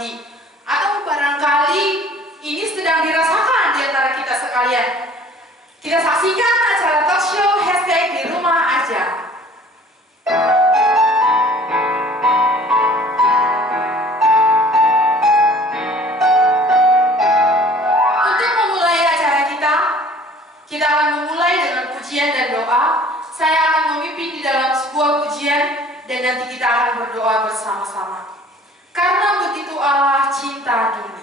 pribadi. Atau barangkali ini sedang dirasakan di antara kita sekalian. Kita saksikan acara talk show hashtag di rumah aja. Untuk memulai acara kita akan memulai dengan pujian dan doa. Saya akan memimpin di dalam sebuah pujian dan nanti kita akan berdoa bersama-sama. Karena begitu Allah cinta dunia.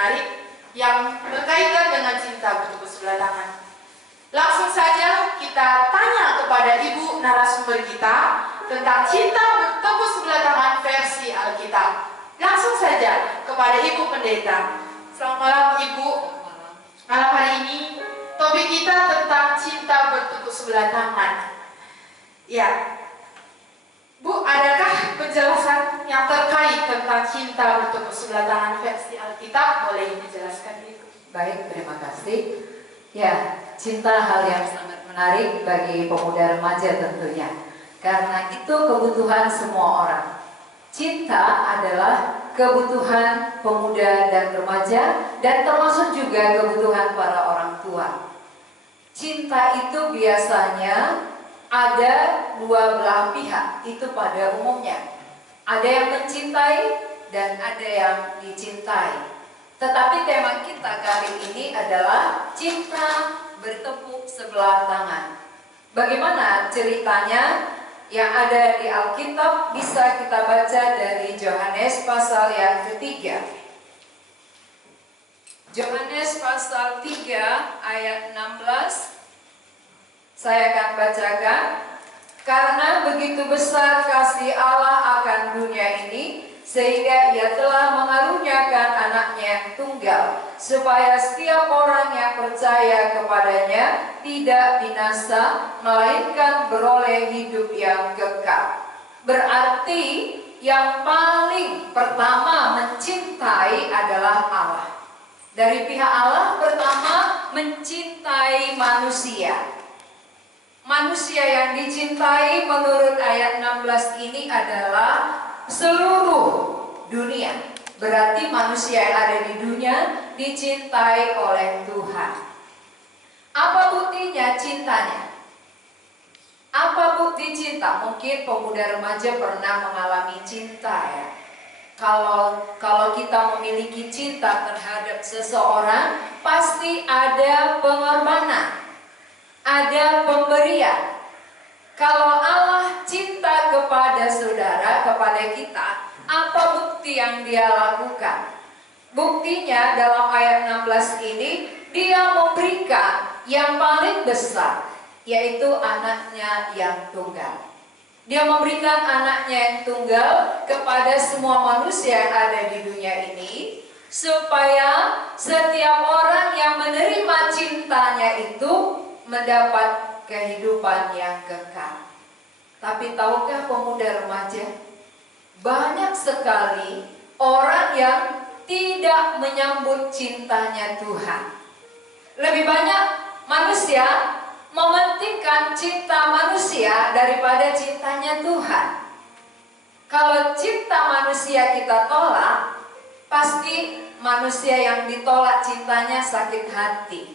menarik yang berkaitan dengan cinta bertepuk sebelah tangan. Langsung saja kita tanya kepada ibu narasumber kita tentang cinta bertepuk sebelah tangan versi Alkitab. Langsung saja kepada ibu pendeta. Selamat malam ibu. Malam hari ini topik kita tentang cinta bertepuk sebelah tangan. Ya, Bu, adakah penjelasan yang terkait tentang cinta bertepuk sebelah tangan versi Alkitab? Boleh dijelaskan, Ibu? Baik, terima kasih. Ya, cinta hal yang sangat menarik bagi pemuda remaja tentunya. Karena itu kebutuhan semua orang. Cinta adalah kebutuhan pemuda dan remaja dan termasuk juga kebutuhan para orang tua. Cinta itu biasanya ada dua belah pihak, itu pada umumnya. Ada yang mencintai dan ada yang dicintai. Tetapi tema kita kali ini adalah cinta bertepuk sebelah tangan. Bagaimana ceritanya yang ada di Alkitab bisa kita baca dari Yohanes pasal yang ketiga. Yohanes pasal 3 ayat 16. Saya akan bacakan. Karena begitu besar kasih Allah akan dunia ini, sehingga Ia telah mengaruniakan anaknya yang tunggal, supaya setiap orang yang percaya kepadanya tidak binasa, melainkan beroleh hidup yang kekal. Berarti yang paling pertama mencintai adalah Allah. Dari pihak Allah pertama mencintai manusia. Manusia yang dicintai menurut ayat 16 ini adalah seluruh dunia. Berarti manusia yang ada di dunia dicintai oleh Tuhan. Apa buktinya cintanya? Apa bukti cinta? Mungkin pemuda remaja pernah mengalami cinta ya. Kalau kita memiliki cinta terhadap seseorang, pasti ada pengorbanan, ada pemberian. Kalau Allah cinta kepada saudara, kepada kita, apa bukti yang Dia lakukan? Buktinya dalam ayat 16 ini, Dia memberikan yang paling besar, yaitu anaknya yang tunggal. Dia memberikan anaknya yang tunggal kepada semua manusia yang ada di dunia ini, supaya setiap orang yang menerima cintanya itu mendapat kehidupan yang kekal. Tapi tahukah pemuda remaja, banyak sekali orang yang tidak menyambut cintanya Tuhan. Lebih banyak manusia mementingkan cinta manusia daripada cintanya Tuhan. Kalau cinta manusia kita tolak, pasti manusia yang ditolak cintanya sakit hati.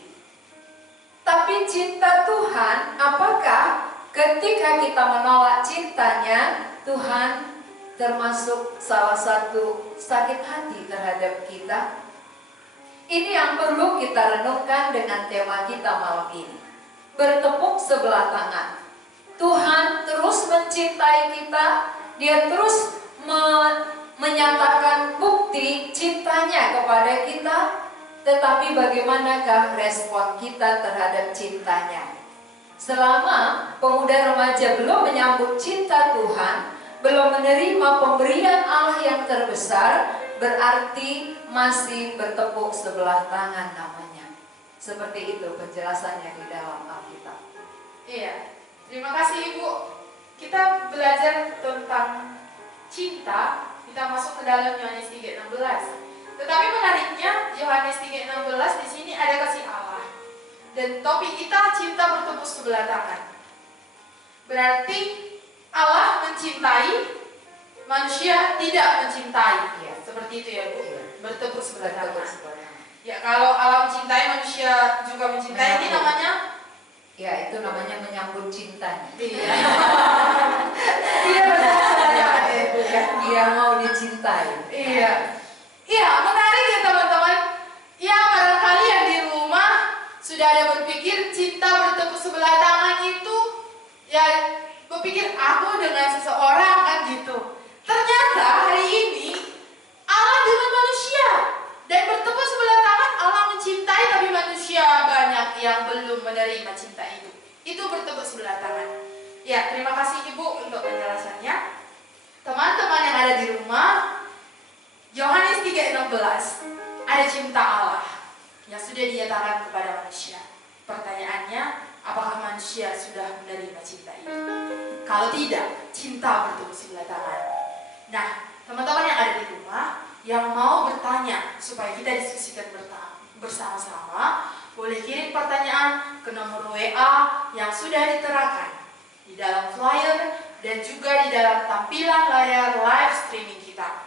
Tapi cinta Tuhan, apakah ketika kita menolak cintanya, Tuhan termasuk salah satu sakit hati terhadap kita? Ini yang perlu kita renungkan dengan tema kita malam ini. Bertepuk sebelah tangan. Tuhan terus mencintai kita, Dia terus menyatakan bukti cintanya kepada kita. Tetapi bagaimanakah respon kita terhadap cintanya? Selama pemuda remaja belum menyambut cinta Tuhan, belum menerima pemberian Allah yang terbesar, berarti masih bertepuk sebelah tangan namanya. Seperti itu penjelasannya di dalam Alkitab. Iya, terima kasih Ibu. Kita belajar tentang cinta, kita masuk ke dalam Yohanes 3:16. Tetapi menariknya Yohanes 3:16 di sini ada kasih Allah. Dan topik kita cinta bertepuk sebelah tangan. Berarti Allah mencintai, manusia tidak mencintai. Ya. Seperti itu ya Bu. Ya. Bertepuk sebelah tangan. Sebelah. Ya, kalau Allah mencintai, manusia juga mencintai. Ini namanya? Ya, itu namanya menyambut cintanya. Iya. Iya benar. Dia mau dicintai. Iya. Iya, menarik ya teman-teman. Ya, barangkali yang di rumah sudah ada berpikir cinta bertepuk sebelah tangan itu ya berpikir aku dengan seseorang kan gitu. Ternyata hari ini Allah dengan manusia dan bertepuk sebelah belum menerima cinta itu. Itu bertepuk sebelah tangan. Ya, terima kasih Ibu untuk penjelasannya. Teman-teman yang ada di rumah, Yohanes 3:16, ada cinta Allah yang sudah dinyatakan kepada manusia. Pertanyaannya, apakah manusia sudah menerima cinta itu? Kalau tidak, cinta bertepuk sebelah tangan. Nah, teman-teman yang ada di rumah, yang mau bertanya supaya kita diskusikan bersama-sama, boleh kirim pertanyaan ke nomor WA yang sudah diterakan di dalam flyer dan juga di dalam tampilan layar live streaming kita.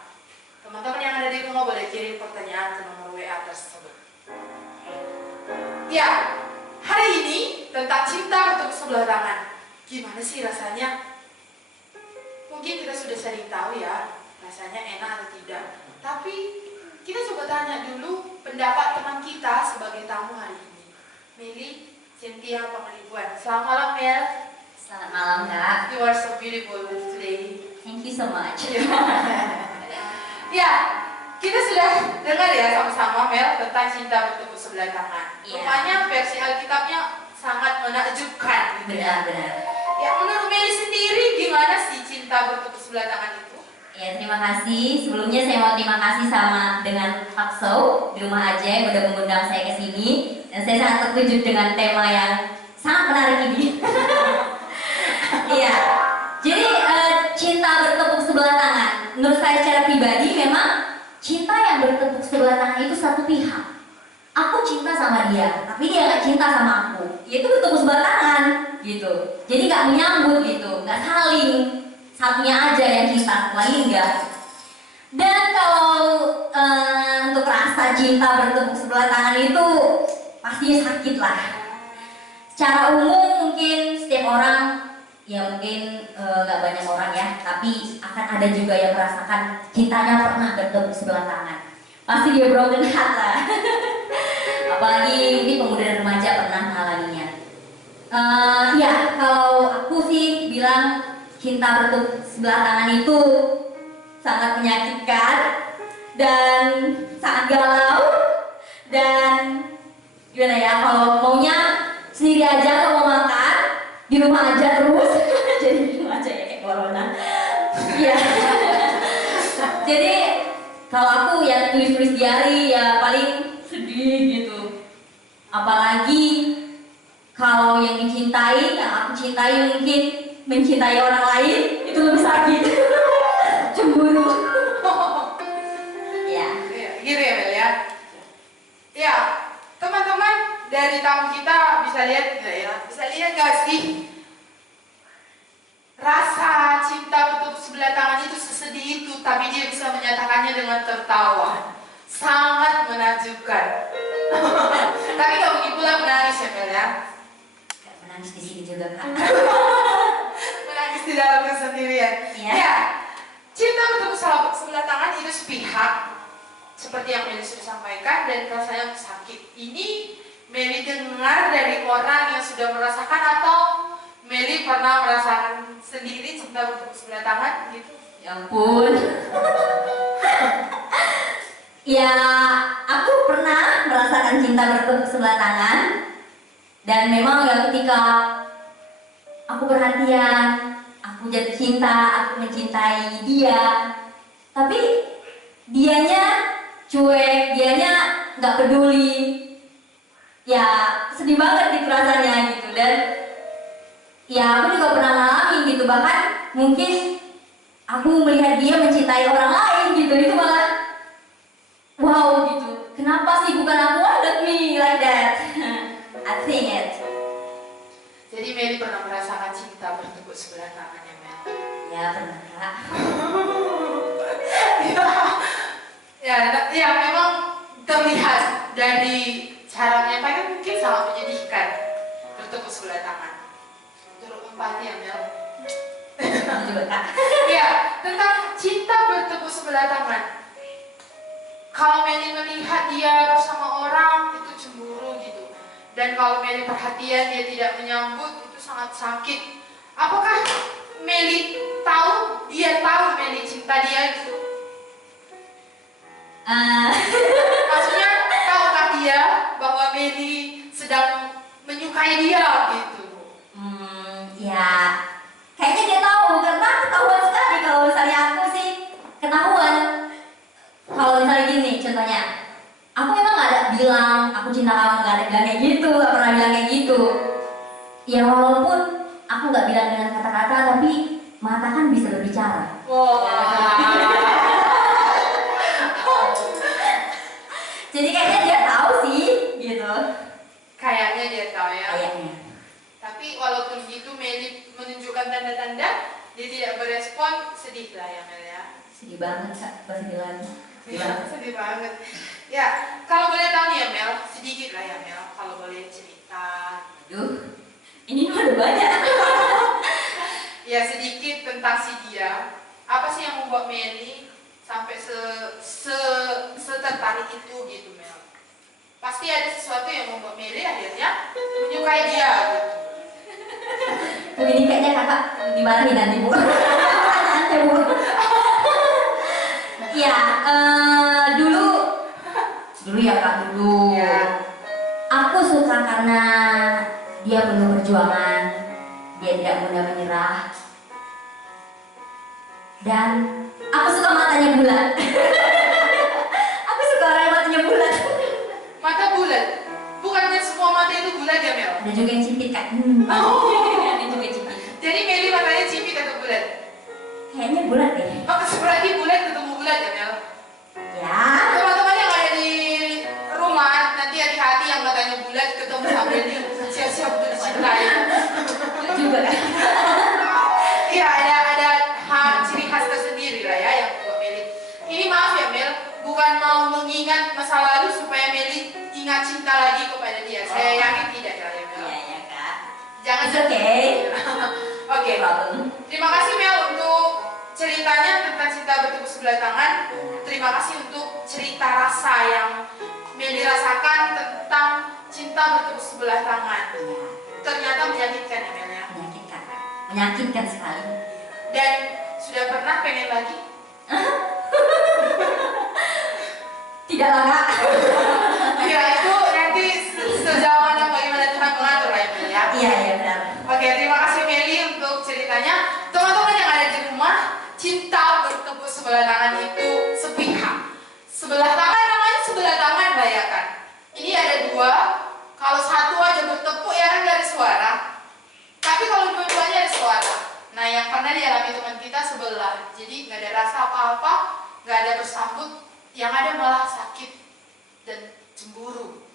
Teman-teman yang ada di rumah boleh kirim pertanyaan ke nomor WA tersebut. Ya, hari ini tentang cinta bertepuk sebelah tangan. Gimana sih rasanya? Mungkin kita sudah sering tahu ya, rasanya enak atau tidak. Tapi kita coba tanya dulu pendapat teman kita sebagai tamu hari ini. Meli, Cynthia, Pangeribuan. Selamat malam, Mel. Selamat malam, Kak. You are so beautiful today. Thank you so much. Ya, kita sudah dengar ya sama-sama, Mel, tentang cinta bertepuk sebelah tangan. Iya. Rupanya versi Alkitabnya sangat menakjubkan gitu ya. Benar-benar. Ya, menurut Meli sendiri gimana sih cinta bertepuk sebelah tangan itu? Ya, terima kasih. Sebelumnya saya mau terima kasih sama dengan Pak Sow di rumah aja yang udah mengundang saya ke sini. Dan saya sangat terkejut dengan tema yang sangat menarik ini. Iya. Jadi cinta bertepuk sebelah tangan. Menurut saya secara pribadi memang cinta yang bertepuk sebelah tangan itu satu pihak. Aku cinta sama dia, tapi dia nggak cinta sama aku. Ya itu bertepuk sebelah tangan, gitu. Jadi nggak menyambut gitu, nggak saling. Satunya aja yang cinta, lain enggak. Dan kalau untuk rasa cinta bertepuk sebelah tangan itu pastinya sakit lah. Secara umum mungkin setiap orang, ya mungkin nggak banyak orang ya, tapi akan ada juga yang merasakan cintanya pernah bertepuk sebelah tangan. Pasti dia broken heart lah. Apalagi ini pemuda dan remaja pernah mengalaminya. Ya kalau aku sih bilang cinta bertepuk sebelah tangan itu sangat menyakitkan dan sangat galau, dan gimana ya, kalau maunya sendiri aja, kalau mau makan di rumah aja terus. Jadi di rumah aja ya kayak corona. Iya. Jadi kalau aku ya tulis-tulis diary ya paling sedih gitu. Apalagi kalau yang dicintai, yang aku cintai mungkin mencintai orang lain, itu lebih sakit. Cemburu. Ya. Gitu ya, Mel ya. Ya, teman-teman dari tamu kita bisa lihat nggak ya? Bisa lihat nggak sih? Rasa cinta bertepuk sebelah tangan itu sesedih itu, tapi dia bisa menyatakannya dengan tertawa. Sangat menakjubkan. Tapi nggak begitu pula menangis ya, Mel ya. Gak menangis di sini juga, Kak. Menangis di dalam kesendirian. Iya. Ya, cinta bertepuk sebelah tangan itu sepihak, seperti yang Meli sudah sampaikan, dan rasanya sakit. Ini Meli dengar dari orang yang sudah merasakan, atau Meli pernah merasakan sendiri cinta bertepuk sebelah tangan gitu? Ya ampun. Ya, aku pernah merasakan cinta bertepuk sebelah tangan. Dan memang ya ketika aku perhatian, aku jatuh cinta, aku mencintai dia, tapi dianya cuek, dianya nggak peduli. Ya sedih banget gitu rasanya gitu. Dan ya aku juga pernah ngalamin gitu, bahkan mungkin aku melihat dia mencintai orang lain gitu, itu malah wow gitu. Kenapa sih bukan aku, not me like that. I think it. Jadi Meli pernah merasakan cinta bertepuk sebelah tangan ya, Mel? Ya pernah, Kak. Ya memang terlihat dari cara menyampaikan mungkin sangat menyedihkan bertepuk sebelah tangan. Turut empati ya, Mel. Juga, Kak. Ya, tentang cinta bertepuk sebelah tangan. Kalau Meli melihat dia bersama orang itu cemburu gitu. Dan kalau Meli perhatian dia tidak menyambut, itu sangat sakit. Apakah Meli tahu, dia tahu Meli cinta dia gitu? Maksudnya tahukah dia bahwa Meli sedang menyukai dia gitu. Ya, kayaknya dia tahu karena ketahuan sekali kalau misalnya aku sih ketahuan. Kalau misalnya gini contohnya, aku memang gak ada bilang aku cinta kamu, gak ada bilang kayak gitu, gak pernah bilang kayak gitu. Ya walaupun aku gak bilang dengan kata-kata, tapi mata kan bisa berbicara. Jadi kayaknya dia tahu sih, gitu. Kayaknya dia tahu ya. Kayaknya. Tapi walaupun gitu Meli menunjukkan tanda-tanda dia tidak berespon, sedih lah ya Mel ya. Sedih banget, Kak, pas bilang. Sedih banget. Ya, kalau boleh tahu nih ya Mel, sedikit lah ya Mel, kalau boleh cerita. Aduh, ini mah ada banyak. Ya sedikit tentang si dia. Apa sih yang membuat Meli sampai tertarik itu gitu Mel? Pasti ada sesuatu yang membuat Meli akhirnya menyukai dia gitu. Bu, ini kayaknya kakak dimarahin nanti Bu. Nanti Bu. Ya, dulu ya Kak, dulu. Ya. Aku suka karena dia penuh perjuangan, dia tidak mudah menyerah. Dan aku suka matanya bulat. Aku suka orang yang matanya bulat. Mata bulat. Bukannya semua mata itu bulat ya Mel? Ada juga yang cipit Kak. Ada juga cipit. Jadi Meli matanya cipit atau bulat? Kayaknya bulat deh. Berarti bulat ketemu bulat ya Mel? Ya. Teman-teman yang ada di rumah, nanti hati-hati yang matanya bulat ketemu sama Meli, siap-siap untuk dicintai. Bulat juga kan. Iya, ada ciri khas tersendiri lah ya yang buat Meli. Ini maaf ya Mel, bukan mau mengingat masa lalu supaya Meli ingat cinta lagi kepada dia. Saya yakin tidak ya Mel. Iya Kak. Jangan It's okay. Oke. Terima kasih Mel untuk ceritanya tentang cinta bertepuk sebelah tangan. Terima kasih untuk cerita rasa yang Meli rasakan tentang cinta bertepuk sebelah tangan. Ternyata menyakitkan ya Mel ya. Menyakitkan. Menyakitkan sekali. Dan sudah pernah pengen lagi? Tidak lah Kak. Ya itu nanti sejauh mana bagaimana Tuhan mengatur lah ya Mel ya. Iya benar. Oke, terima kasih Meli untuk ceritanya. Teman-teman yang ada di rumah, cinta bertepuk sebelah tangan itu sepihak. Sebelah tangan namanya sebelah tangan, bayangkan. Ini ada dua, kalau satu aja bertepuk ya kan gak ada suara. Tapi kalau dua-duanya ada suara. Nah yang pernah dialami teman kita sebelah, jadi gak ada rasa apa-apa, gak ada bersambut, yang ada malah sakit dan cemburu.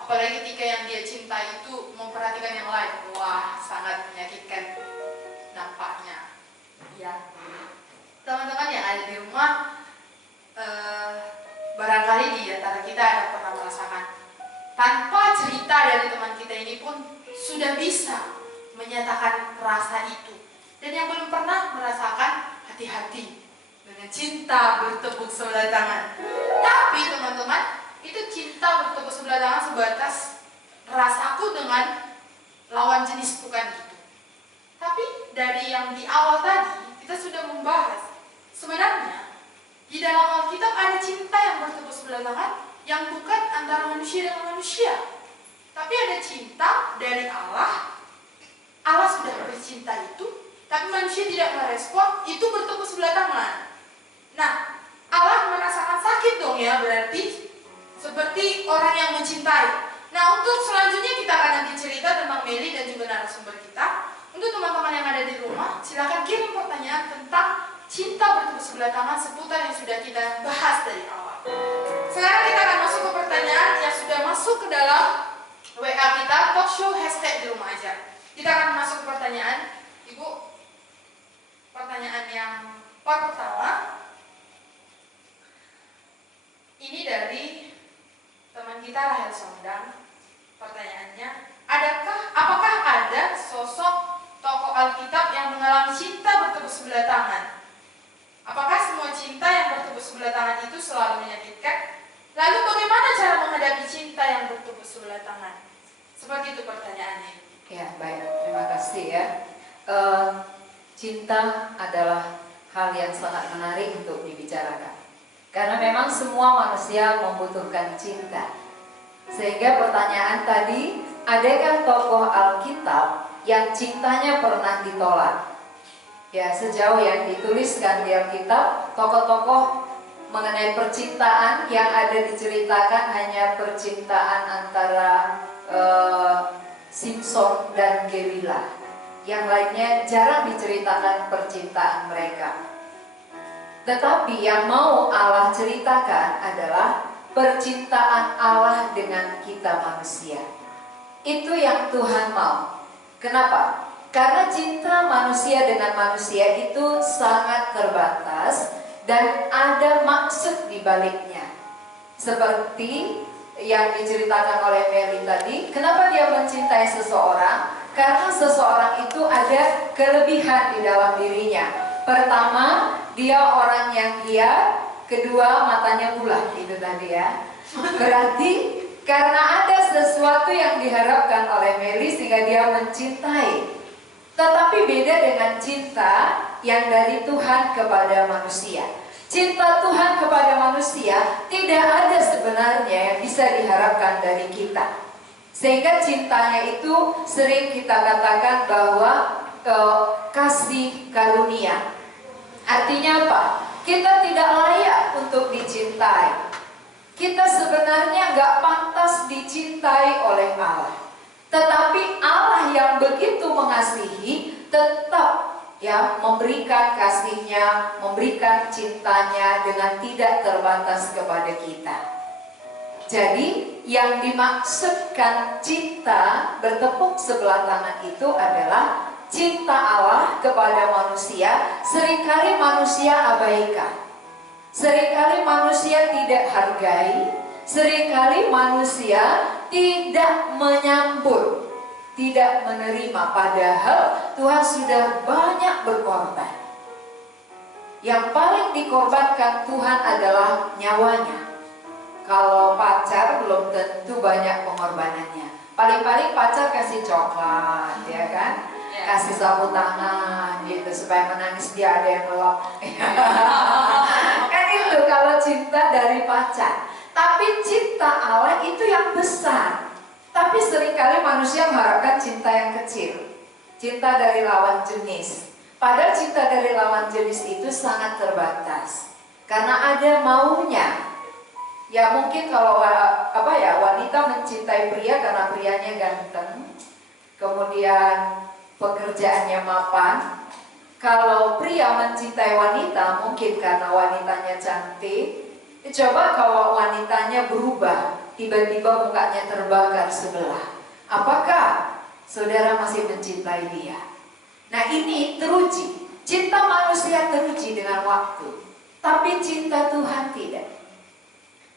Apalagi ketika yang dia cinta itu memperhatikan yang lain, wah sangat menyakitkan dampaknya. Ya, teman-teman yang ada di rumah, barangkali di antara kita ada pernah merasakan tanpa cerita dari teman kita ini pun sudah bisa menyatakan rasa itu. Dan yang belum pernah merasakan, hati-hati dengan cinta bertepuk sebelah tangan. Tapi teman-teman, itu cinta bertepuk sebelah tangan sebatas rasaku dengan lawan jenis, bukan gitu. Tapi dari yang di awal tadi kita sudah membahas sebenarnya di dalam Alkitab ada cinta yang bertepuk sebelah tangan yang bukan antara manusia dengan manusia, tapi ada cinta dari Allah. Allah sudah bercinta itu, tapi manusia tidak merespon, itu bertepuk sebelah tangan. Nah, Allah merasakan sakit dong ya, berarti seperti orang yang mencintai. Nah, untuk selanjutnya kita akan nanti cerita tentang Meli dan juga narasumber kita. Untuk teman-teman yang ada di rumah, silakan kirim pertanyaan tentang cinta bertepuk sebelah tangan seputar yang sudah kita bahas dari awal. Sekarang kita akan masuk ke pertanyaan yang sudah masuk ke dalam WA kita, talkshow hashtag di rumah aja. Kita akan masuk ke pertanyaan, Ibu. Pertanyaan yang pertama, ini dari teman kita Rahel Sondang. Pertanyaannya, apakah ada sosok tokoh Alkitab yang mengalami cinta bertepuk sebelah tangan? Apakah semua cinta yang bertepuk sebelah tangan itu selalu menyakitkan? Lalu bagaimana cara menghadapi cinta yang bertepuk sebelah tangan? Seperti itu pertanyaannya. Ya, baik. Terima kasih ya. Cinta adalah hal yang sangat menarik untuk dibicarakan. Karena memang semua manusia membutuhkan cinta. Sehingga pertanyaan tadi, adakah tokoh Alkitab yang cintanya pernah ditolak? Ya, sejauh yang dituliskan di Alkitab, tokoh-tokoh mengenai percintaan yang ada diceritakan hanya percintaan antara Simpson dan Delila. Yang lainnya jarang diceritakan percintaan mereka. Tetapi yang mau Allah ceritakan adalah percintaan Allah dengan kita manusia. Itu yang Tuhan mau. Kenapa? Karena cinta manusia dengan manusia itu sangat terbatas dan ada maksud di baliknya. Seperti yang diceritakan oleh Meli tadi, kenapa dia mencintai seseorang? Karena seseorang itu ada kelebihan di dalam dirinya. Pertama, dia orang yang giat. Kedua, matanya bulat, itu tadi ya. Berarti karena ada sesuatu yang diharapkan oleh Meli sehingga dia mencintai. Tetapi beda dengan cinta yang dari Tuhan kepada manusia. Cinta Tuhan kepada manusia tidak ada sebenarnya yang bisa diharapkan dari kita. Sehingga cintanya itu sering kita katakan bahwa kasih karunia. Artinya apa? Kita tidak layak untuk dicintai. Kita sebenarnya nggak pantas dicintai oleh Allah. Tetapi Allah yang begitu mengasihi tetap ya memberikan kasihnya, memberikan cintanya dengan tidak terbatas kepada kita. Jadi yang dimaksudkan cinta bertepuk sebelah tangan itu adalah cinta Allah kepada manusia. Seringkali manusia abaikan, seringkali manusia tidak hargai, seringkali manusia tidak menyambut, tidak menerima, padahal Tuhan sudah banyak berkorban. Yang paling dikorbankan Tuhan adalah nyawanya. Kalau pacar belum tentu banyak pengorbanannya. Paling-paling pacar kasih coklat, ya kan? Kasih sapu tangan gitu supaya menangis dia ada yang ngelok. Kan itu kalau cinta dari pacar. Tapi cinta Allah itu yang besar. Tapi seringkali manusia mengharapkan cinta yang kecil, cinta dari lawan jenis. Padahal cinta dari lawan jenis itu sangat terbatas karena ada maunya. Ya mungkin kalau wanita mencintai pria karena prianya ganteng, kemudian pekerjaannya mapan. Kalau pria mencintai wanita mungkin karena wanitanya cantik. Coba kalau wanitanya berubah, tiba-tiba mukanya terbakar sebelah, apakah saudara masih mencintai dia? Nah ini teruji. Cinta manusia teruji dengan waktu, tapi cinta Tuhan tidak.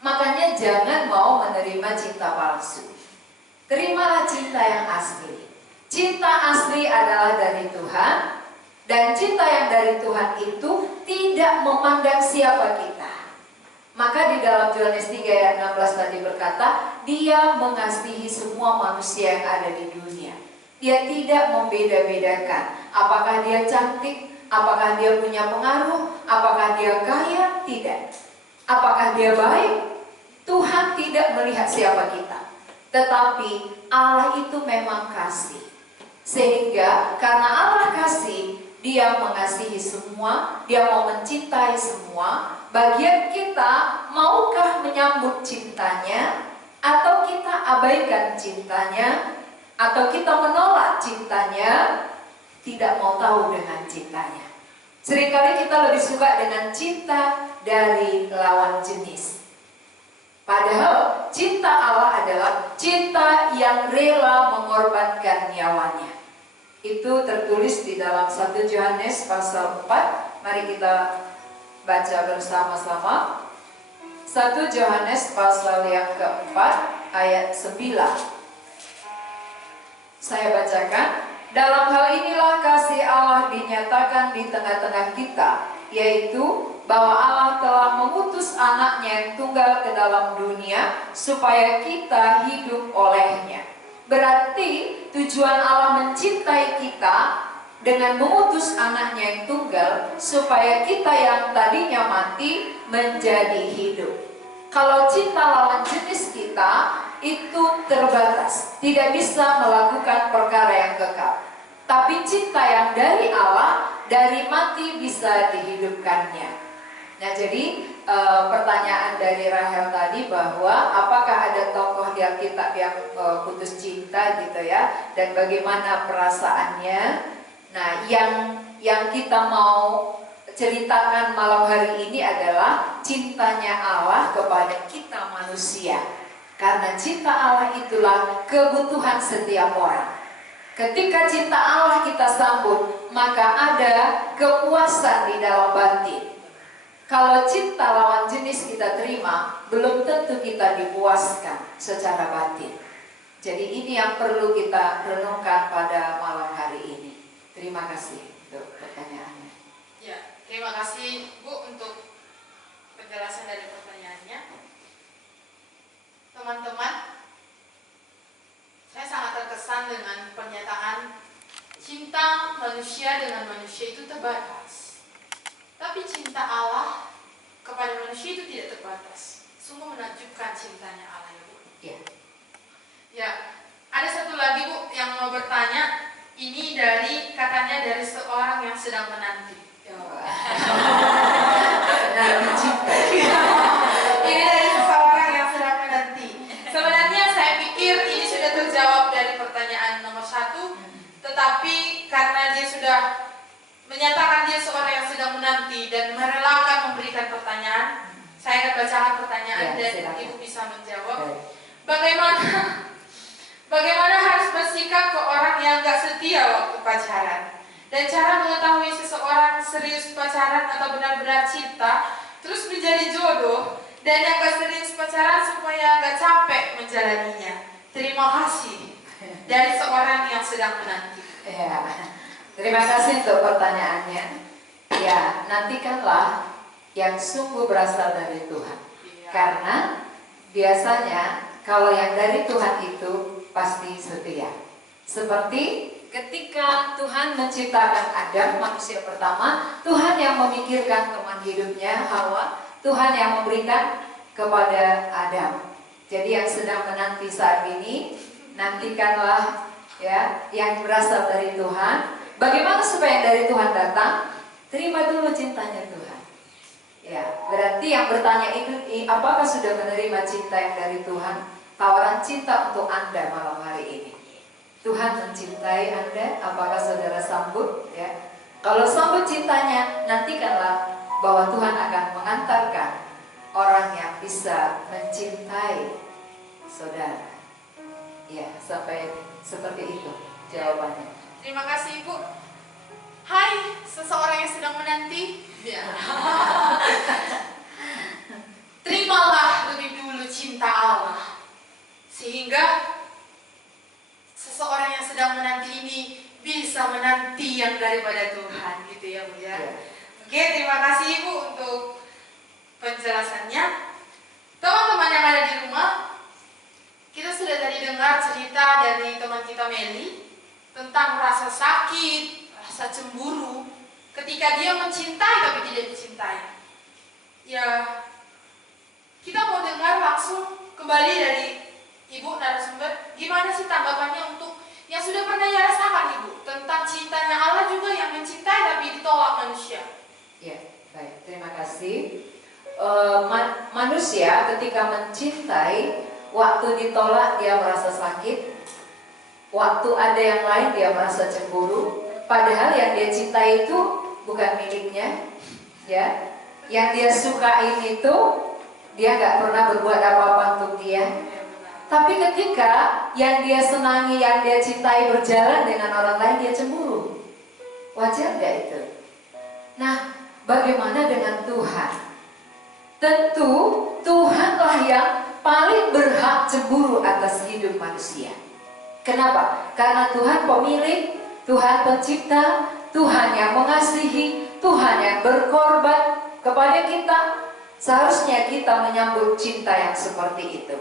Makanya jangan mau menerima cinta palsu. Terimalah cinta yang asli. Cinta asli adalah dari Tuhan. Dan cinta yang dari Tuhan itu tidak memandang siapa kita. Maka di dalam Yohanes 3 ayat 16 tadi berkata, Dia mengasihi semua manusia yang ada di dunia. Dia tidak membeda-bedakan apakah dia cantik, apakah dia punya pengaruh, apakah dia kaya, tidak. Apakah dia baik? Tuhan tidak melihat siapa kita. Tetapi Allah itu memang kasih. Sehingga karena Allah kasih, Dia mengasihi semua, Dia mau mencintai semua. Bagian kita, maukah menyambut cintanya, atau kita abaikan cintanya, atau kita menolak cintanya, tidak mau tahu dengan cintanya. Seringkali kita lebih suka dengan cinta dari lawan jenis. Padahal cinta Allah adalah cinta yang rela mengorbankan nyawanya. Itu tertulis di dalam 1 Yohanes pasal 4. Mari kita baca bersama-sama. 1 Yohanes pasal yang keempat ayat 9. Saya bacakan. Dalam hal inilah kasih Allah dinyatakan di tengah-tengah kita, yaitu bahwa Allah telah mengutus anaknya yang tunggal ke dalam dunia supaya kita hidup olehnya. Berarti tujuan Allah mencintai kita dengan mengutus anaknya yang tunggal supaya kita yang tadinya mati menjadi hidup. Kalau cinta lawan jenis kita itu terbatas, tidak bisa melakukan perkara yang kekal. Tapi cinta yang dari Allah, dari mati bisa dihidupkannya. Nah, jadi pertanyaan dari Rahel tadi bahwa apakah ada tokoh di Alkitab yang putus cinta gitu ya, dan bagaimana perasaannya. Nah, yang kita mau ceritakan malam hari ini adalah cintanya Allah kepada kita manusia. Karena cinta Allah itulah kebutuhan setiap orang. Ketika cinta Allah kita sambut, maka ada kepuasan di dalam batin. Kalau cinta lawan jenis kita terima, belum tentu kita dipuaskan secara batin. Jadi ini yang perlu kita renungkan pada malam hari ini. Terima kasih untuk pertanyaannya. Ya, terima kasih Bu untuk penjelasan dari pertanyaannya. Teman-teman, saya sangat terkesan dengan pernyataan cinta manusia dengan manusia itu terbatas. Tapi cinta Allah kepada manusia itu tidak terbatas. Sungguh menakjubkan cintanya Allah ya Bu. Ya. Ya, ada satu lagi Bu yang mau bertanya. Ini katanya dari seorang yang sedang menanti. Ini dari seseorang yang sedang menanti. Sebenarnya saya pikir ini sudah terjawab dari pertanyaan nomor 1, tetapi karena dia sudah menyatakan dia seorang yang sedang menanti dan merelakan memberikan pertanyaan, saya akan bacakan pertanyaan dan Ibu bisa menjawab. Bagaimana harus bersikap ke orang yang gak setia waktu pacaran? Dan cara mengetahui seseorang serius pacaran atau benar-benar cinta, terus menjadi jodoh, dan yang gak serius pacaran supaya gak capek menjalaninya. Terima kasih dari seorang yang sedang menanti. Ya, terima kasih untuk pertanyaannya. Ya, nantikanlah yang sungguh berasal dari Tuhan. Karena biasanya kalau yang dari Tuhan itu pasti setia. Seperti ketika Tuhan menciptakan Adam, manusia pertama, Tuhan yang memikirkan teman hidupnya Hawa, Tuhan yang memberikan kepada Adam. Jadi yang sedang menanti saat ini, nantikanlah ya yang berasal dari Tuhan. Bagaimana supaya yang dari Tuhan datang? Terima dulu cintanya Tuhan. Ya, berarti yang bertanya itu apakah sudah menerima cinta yang dari Tuhan? Tawaran cinta untuk Anda malam hari ini. Tuhan mencintai Anda, apakah saudara sambut? Ya. Kalau sambut cintanya, nantikanlah bahwa Tuhan akan mengantarkan orang yang bisa mencintai saudara. Ya, sampai seperti itu jawabannya. Terima kasih Ibu. Hai, seseorang yang sedang menanti. Ya. Terimalah lebih dulu cinta Allah, sehingga seseorang yang sedang menanti ini bisa menanti yang daripada Tuhan, gitu ya Bu ya. Oke, terima kasih Ibu untuk penjelasannya. Teman-teman yang ada di rumah, kita sudah tadi dengar cerita dari teman kita Meli tentang rasa sakit, rasa cemburu ketika dia mencintai tapi tidak dicintai. Ya, kita mau dengar langsung kembali dari Ibu narasumber, gimana sih tanggapannya untuk yang sudah pernah ya rasakan Ibu tentang cintanya Allah juga yang mencintai tapi ditolak manusia? Ya, baik, terima kasih. Manusia ketika mencintai, waktu ditolak dia merasa sakit, waktu ada yang lain dia merasa cemburu, padahal yang dia cintai itu bukan miliknya, ya. Yang dia sukain itu dia gak pernah berbuat apa-apa untuk dia. Tapi ketika yang dia senangi, yang dia cintai berjalan dengan orang lain, dia cemburu. Wajar gak itu? Nah, bagaimana dengan Tuhan? Tentu Tuhanlah yang paling berhak cemburu atas hidup manusia. Kenapa? Karena Tuhan pemilik, Tuhan pencipta, Tuhan yang mengasihi, Tuhan yang berkorban kepada kita. Seharusnya kita menyambut cinta yang seperti itu.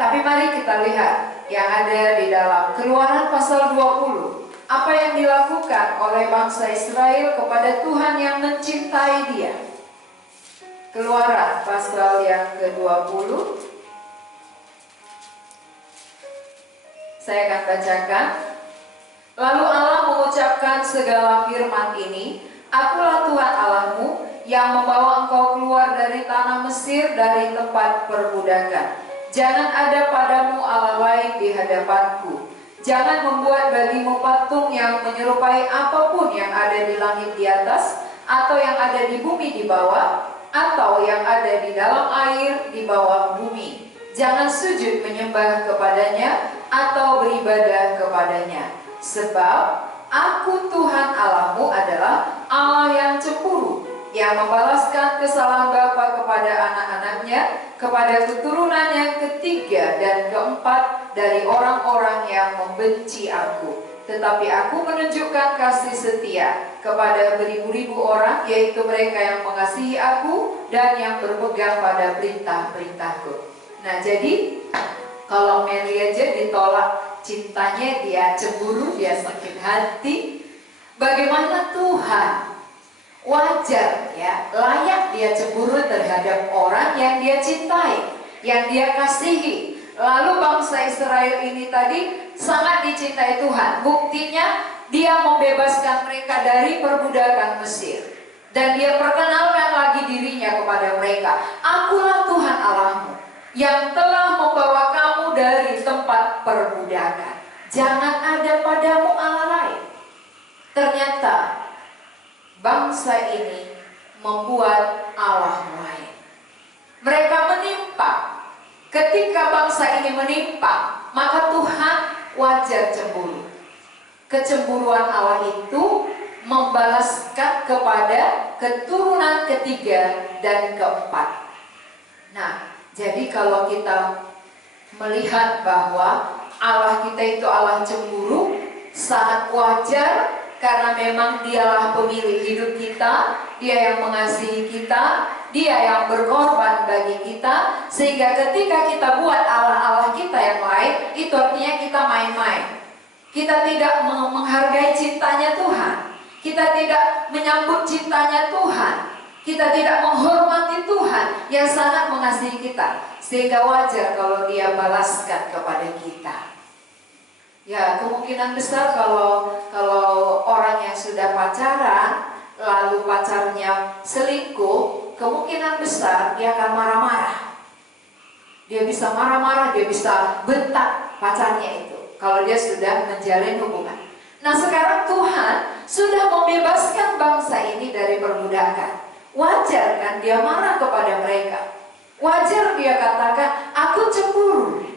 Tapi mari kita lihat yang ada di dalam Keluaran pasal 20. Apa yang dilakukan oleh bangsa Israel kepada Tuhan yang mencintai dia. Keluaran pasal yang ke-20. Saya akan bacakan. Lalu Allah mengucapkan segala firman ini, Akulah Tuhan Allahmu yang membawa engkau keluar dari tanah Mesir, dari tempat perbudakan. Jangan ada padamu Allah lain di hadapanku. Jangan membuat bagimu patung yang menyerupai apapun yang ada di langit di atas, atau yang ada di bumi di bawah, atau yang ada di dalam air di bawah bumi. Jangan sujud menyembah kepadanya atau beribadah kepadanya. Sebab Aku Tuhan Allahmu adalah Allah yang cemburu, yang membalaskan kesalahan bapa kepada anak-anaknya, kepada keturunan yang ketiga dan keempat dari orang-orang yang membenci Aku. Tetapi Aku menunjukkan kasih setia kepada beribu-ribu orang, yaitu mereka yang mengasihi Aku dan yang berpegang pada perintah-perintahku. Nah, jadi kalau Mary aja ditolak cintanya, dia cemburu, dia sakit hati. Bagaimana Tuhan? Wajar ya, layak dia cemburu terhadap orang yang dia cintai, yang dia kasihi. Lalu bangsa Israel ini tadi sangat dicintai Tuhan. Buktinya dia membebaskan mereka dari perbudakan Mesir. Dan dia perkenalkan lagi dirinya kepada mereka. Akulah Tuhan Allahmu yang telah membawa kamu dari tempat perbudakan. Jangan ada padamu Allah lain. Ternyata bangsa ini membuat Allah lain. Mereka menimpa. Ketika bangsa ini menimpa, maka Tuhan wajar cemburu. Kecemburuan Allah itu membalaskan kepada keturunan ketiga dan keempat. Nah, jadi kalau kita melihat bahwa Allah kita itu Allah cemburu, sangat wajar karena memang dialah pemilik hidup kita, dia yang mengasihi kita, dia yang berkorban bagi kita. Sehingga ketika kita buat Allah-Allah kita yang lain, itu artinya kita main-main. Kita tidak menghargai cintanya Tuhan, kita tidak menyambut cintanya Tuhan, kita tidak menghormati Tuhan yang sangat mengasihi kita. Sehingga wajar kalau dia balaskan kepada kita. Ya, kemungkinan besar kalau orang yang sudah pacaran, lalu pacarnya selingkuh, kemungkinan besar dia akan marah-marah. Dia bisa marah-marah, dia bisa bentak pacarnya itu kalau dia sudah menjalin hubungan. Nah, sekarang Tuhan sudah membebaskan bangsa ini dari perbudakan. Wajar kan dia marah kepada mereka. Wajar dia katakan, aku cemburu.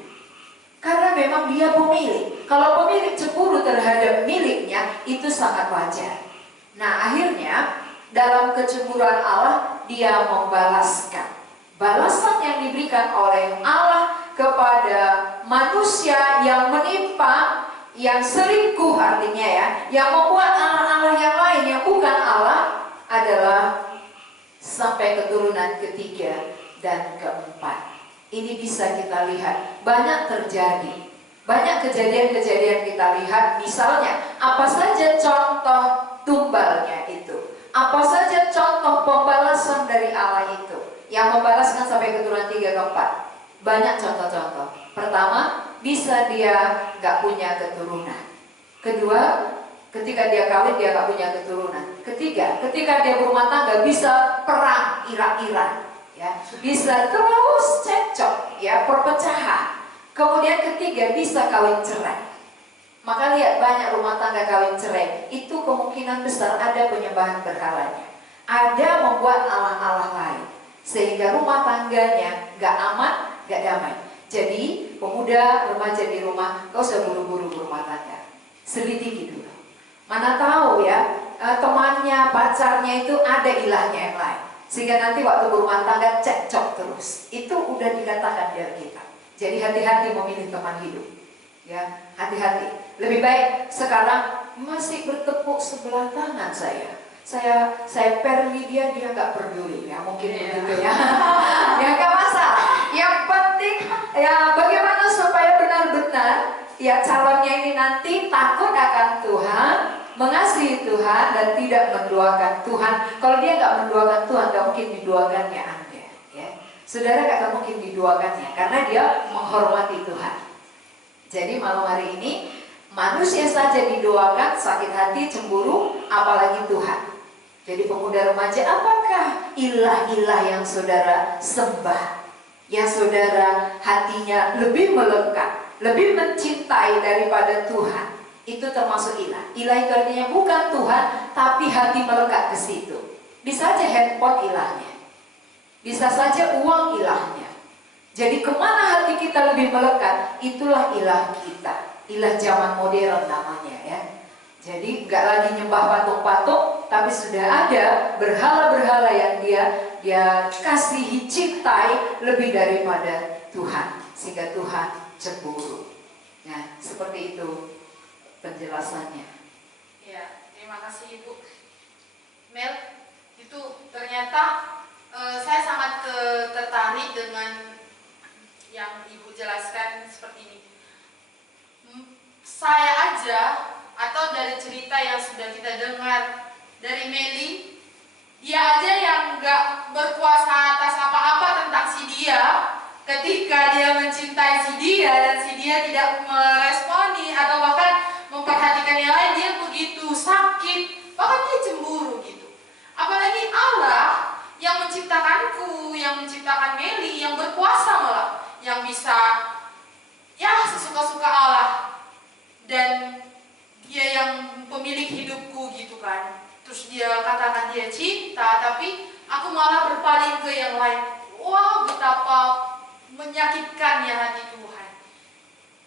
Karena memang dia pemilik. Kalau pemilik cemburu terhadap miliknya, itu sangat wajar. Nah, akhirnya dalam kecemburuan Allah, dia membalaskan. Balasan yang diberikan oleh Allah kepada manusia yang menimpa, yang selingkuh artinya ya, yang membuat Allah-Allah yang lain yang bukan Allah, adalah sampai keturunan ketiga dan keempat. Ini bisa kita lihat, banyak terjadi. Banyak kejadian-kejadian kita lihat, misalnya apa saja contoh tumbalnya itu, apa saja contoh pembalasan dari Allah itu, yang membalaskan sampai keturunan 3 ke 4. Banyak contoh-contoh. Pertama, bisa dia gak punya keturunan. Kedua, ketika dia kawin dia gak punya keturunan. Ketiga, ketika dia berumah tangga bisa perang irak-iran, ya, bisa terus cekcok, ya, perpecahan. Kemudian ketiga, bisa kawin cerai. Maka lihat banyak rumah tangga kawin cerai, itu kemungkinan besar ada penyembahan berhalanya, ada membuat Allah-Allah lain, sehingga rumah tangganya gak aman, gak damai. Jadi pemuda remaja di rumah, gak usah buru-buru berumah tangga, selidiki dulu. Mana tahu ya, temannya, pacarnya itu ada ilahnya yang lain, sehingga nanti waktu berumah tangga cekcok terus. Itu udah dikatakan dari kita. Jadi hati-hati memilih teman hidup, ya, hati-hati. Lebih baik sekarang masih bertepuk sebelah tangan saya perli dia nggak peduli, ya, mungkin begitu ya. Ya nggak masalah. Yang penting ya bagaimana supaya benar-benar ya calonnya ini nanti takut akan Tuhan, mengasihi Tuhan dan tidak menduakan Tuhan. Kalau dia nggak menduakan Tuhan, nggak mungkin diduakannya Anda, ya. Saudara nggak mungkin diduakannya karena dia menghormati Tuhan. Jadi malam hari ini manusia saja didoakan sakit hati, cemburu, apalagi Tuhan. Jadi pemuda remaja, apakah ilah-ilah yang saudara sembah, yang saudara hatinya lebih melekat, lebih mencintai daripada Tuhan? Itu termasuk ilah. Ilah itu artinya bukan Tuhan, tapi hati melekat ke situ. Bisa saja handphone ilahnya, bisa saja uang ilahnya. Jadi kemana hati kita lebih melekat, itulah ilah kita. Ilah zaman modern namanya ya. Jadi nggak lagi nyembah patung-patung, tapi sudah ada berhala-berhala yang dia kasihi, cintai lebih daripada Tuhan, sehingga Tuhan cemburu. Nah, seperti itu penjelasannya. Ya, terima kasih Ibu. Mel, itu ternyata saya sangat tertarik dengan yang Ibu jelaskan seperti ini. Saya aja, atau dari cerita yang sudah kita dengar dari Meli, dia aja yang gak berkuasa atas apa-apa tentang si dia. Ketika dia mencintai si dia dan si dia tidak meresponi atau bahkan memperhatikan yang lain, dia begitu sakit, bahkan dia cemburu gitu. Apalagi Allah yang menciptakanku, yang menciptakan Meli, yang berkuasa malah, yang bisa ya sesuka-suka Allah, dan dia yang pemilik hidupku gitu kan. Terus dia katakan dia cinta, tapi aku malah berpaling ke yang lain. Wah, betapa menyakitkannya hati Tuhan.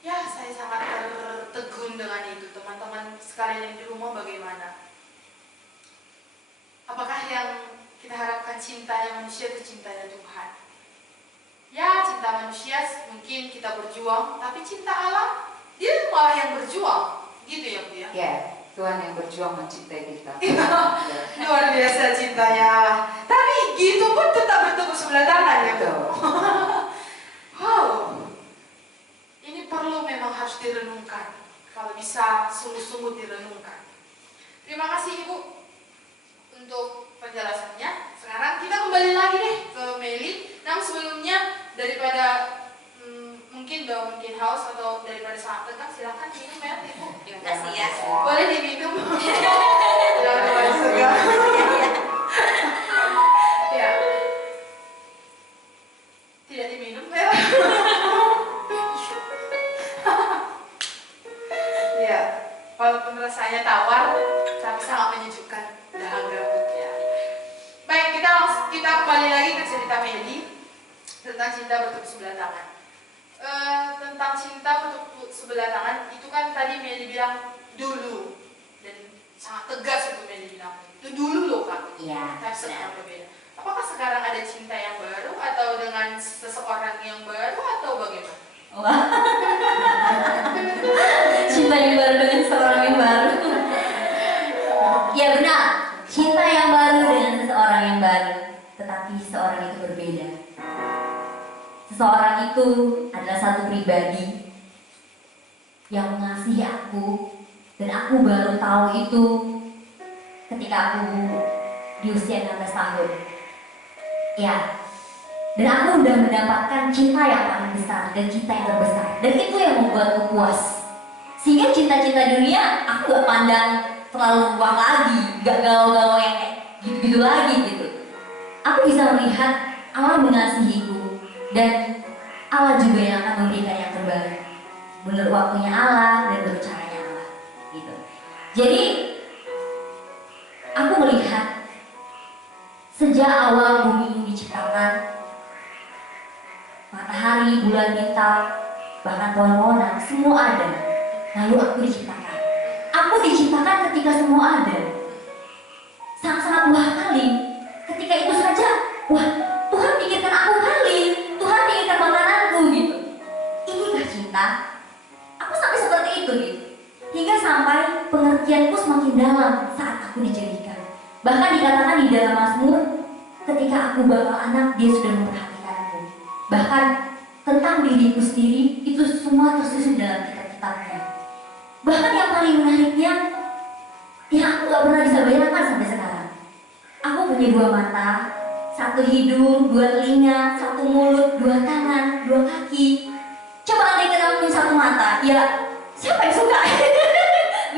Ya, saya sangat tertegun dengan itu. Teman-teman sekalian yang di rumah bagaimana? Apakah yang kita harapkan cintanya manusia itu cintanya Tuhan? Ya, cinta manusia mungkin kita berjuang, tapi cinta Allah, dia malah yang berjuang. Gitu ya Bu ya? Ya, Tuhan yang berjuang mencintai kita. Luar biasa cintanya Allah. Tapi gitu pun tetap bertepuk sebelah tangan ya Bu. Wow, ini perlu memang harus direnungkan. Kalau bisa sungguh-sungguh direnungkan. Terima kasih Ibu untuk penjelasannya. Sekarang kita kembali lagi deh ke Meli. Namun sebelumnya daripada mungkin mungkin haus atau daripada sangat tegang, silakan minum ya Ibu. Terima kasih ya. Boleh diminum. Jangan terlalu segar. Ya. Tidak diminum ya. Ya, walaupun rasanya tawar, tapi sangat menyejukkan dahaga ya. Baik, kita kembali lagi ke cerita Meli tentang cinta bertepuk sebelah tangan. Tentang cinta bertepuk sebelah tangan itu kan tadi Meli bilang dulu, dan sangat tegas itu Meli bilang itu dulu loh Kak. Iya. Tapi sekarang berbeda. Apakah sekarang ada cinta yang baru atau dengan seseorang yang baru atau bagaimana? Wah. Cinta yang baru dengan seorang yang baru. Ya benar, cinta yang baru dengan seseorang yang baru, tetapi seseorang itu berbeda. Seseorang itu adalah satu pribadi yang mengasihi aku, dan aku baru tahu itu ketika aku di usia 16 tahun. Ya, dan aku udah mendapatkan cinta yang paling besar dan cinta yang terbesar, dan itu yang membuatku puas. Sehingga cinta-cinta dunia aku gak pandang terlalu luang lagi, gak galau-galau yang kayak gitu-gitu lagi gitu. Aku bisa melihat Allah mengasihiku, dan Allah juga yang akan memberikan yang terbaik menurut waktunya Allah dan menurut caranya Allah gitu. Jadi aku melihat sejak awal bumi ini diciptakan, matahari, bulan, bintang, bahkan pohon-pohonan, semua ada. Lalu aku diciptakan. Aku diciptakan ketika semua ada. Sangat-sangat wah kali. Ketika itu saja, wah, Tuhan pikirkan aku kali. Tuhan pikirkan makananku gitu. Inikah cinta? Aku sampai seperti itu gitu. Hingga sampai pengertianku semakin dalam saat aku dijadikan. Bahkan dikatakan di dalam Mazmur, ketika aku bakal anak, dia sudah memperhatikanku. Bahkan tentang diriku sendiri, itu semua tersusun dalam kitab-kitabnya. Bahkan yang paling menariknya, yang aku gak pernah bisa bayangkan sampai sekarang. Aku punya 2 mata, 1 hidung, 2 telinga, 1 mulut, 2 tangan, 2 kaki. Coba andai kita punya 1 kacamata, ya siapa yang suka?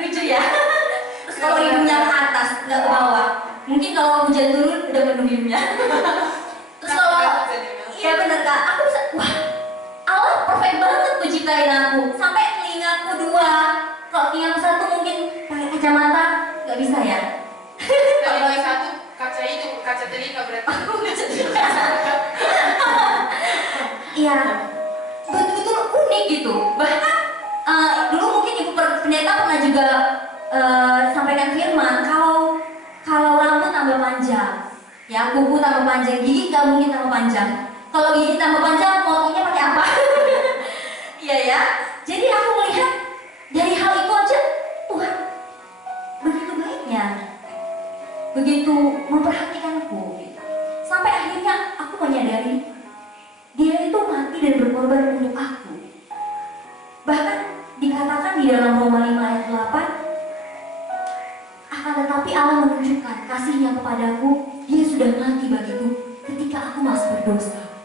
Lucu ya. Terus kalau hidungnya ke atas, nggak ke bawah, mungkin kalau hujan turun udah penuh hidungnya. Terus kalau iya bener Kak, aku bisa, wah Allah perfect banget menciptain aku. Sampai telingaku dua, kalau telingaku satu mungkin pakai kacamata nggak bisa ya. Kalau yang satu kaca itu, kaca telinga berarti. Aku nggak bisa. Iya, betul-betul unik gitu. Bahkan dulu mungkin Ibu Pendeta pernah juga sampaikan firman kalau rambut tambah panjang, ya kuku tambah panjang, gigi nggak mungkin tambah panjang. Kalau gigi tambah panjang, potongnya pakai apa? Iya ya. Jadi aku melihat dari hal itu aja Tuhan begitu baiknya, begitu memperhatikanku. Gitu. Sampai akhirnya aku menyadari Dia itu mati dan berkorban untuk aku. Bahkan dikatakan di dalam Roma 5 ayat 8, akan tetapi Allah menunjukkan kasih-Nya kepadaku, Dia sudah mati bagiku ketika aku masih berdosa.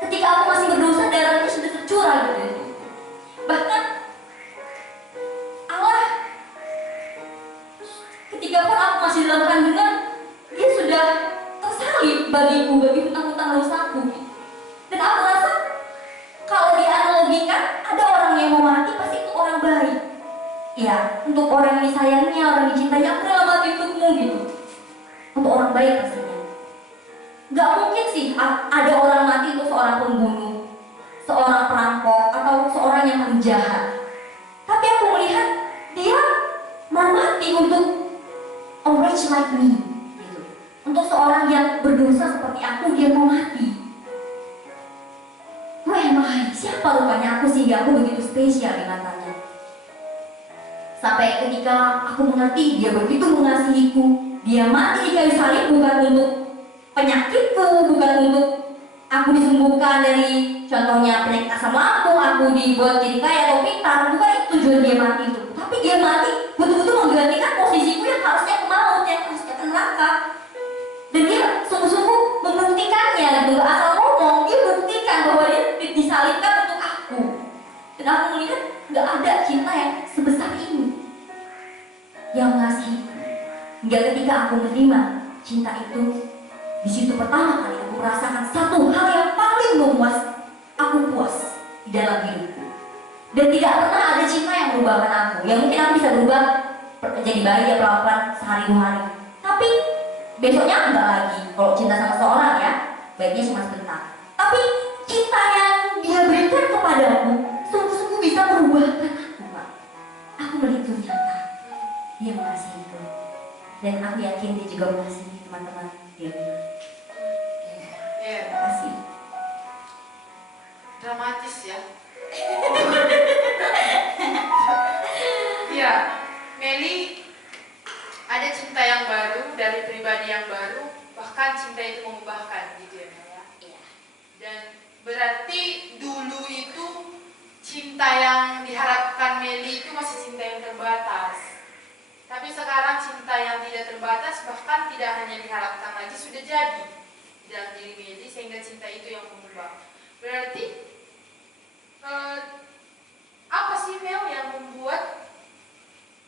Ketika aku masih berdosa, darahnya sudah tercurah gitu. Bahkan Allah ketika pun aku masih dalam kandungan, Dia sudah tersalib bagiku, bagi hutang-hutang dosaku. Dan aku rasa kalau dianalogikan, ada orang yang mau mati pasti itu orang baik. Ya, untuk orang yang disayangnya, orang yang dicintainya, aku rela mati untukmu gitu. Untuk orang baik pastinya. Gak mungkin sih ada orang mati untuk seorang pembunuh, seorang perampok, atau seorang yang penjahat. Tapi aku melihat dia mau mati untuk a wretch like me gitu. Untuk seorang yang berdosa seperti aku, dia mau mati. Siapa rupanya aku sehingga aku begitu spesial di matanya. Sampai ketika aku mengerti Dia begitu mengasihiku, Dia mati di kayu salib bukan untuk penyakitku, bukan untuk aku disembuhkan dari contohnya penyakit asam lambung, aku dibuat jadi kaya atau pintar, bukan itu tujuan Dia mati itu. Tapi Dia mati betul-betul menggantikan posisiku yang harusnya ke maut, yang harusnya ke neraka. Dan Dia sungguh-sungguh membuktikannya, gitu. Asal ngomong, Dia buktikan bahwa Dia disalibkan untuk aku. Dan aku melihat gak ada cinta yang sebesar ini yang mengasihiku. Hingga ketika aku menerima cinta itu, di situ pertama kali aku merasakan satu hal yang paling memuas, aku puas di dalam hidupku. Dan tidak pernah ada cinta yang merubahkan aku. Yang mungkin aku bisa berubah jadi baik ya pelan-pelan sehari dua hari. Tapi besoknya enggak lagi. Kalau cinta sama seorang ya, baiknya cuma sebentar. Tapi cinta yang Dia berikan kepadaku sungguh-sungguh bisa merubahkan aku, Pak. Aku melihat ternyata Dia mengasihiku. Dan aku yakin Dia juga mengasihi teman-teman dia. Terima kasih. Dramatis ya. Iya, Meli ada cinta yang baru dari pribadi yang baru, bahkan cinta itu mengubahkan gitu ya, Mel. Iya. Dan berarti dulu itu cinta yang diharapkan Meli itu masih cinta yang terbatas. Tapi sekarang cinta yang tidak terbatas bahkan tidak hanya diharapkan lagi, sudah jadi dalam diri Meli sehingga cinta itu yang mengubah. Berarti apa sih Mel yang membuat,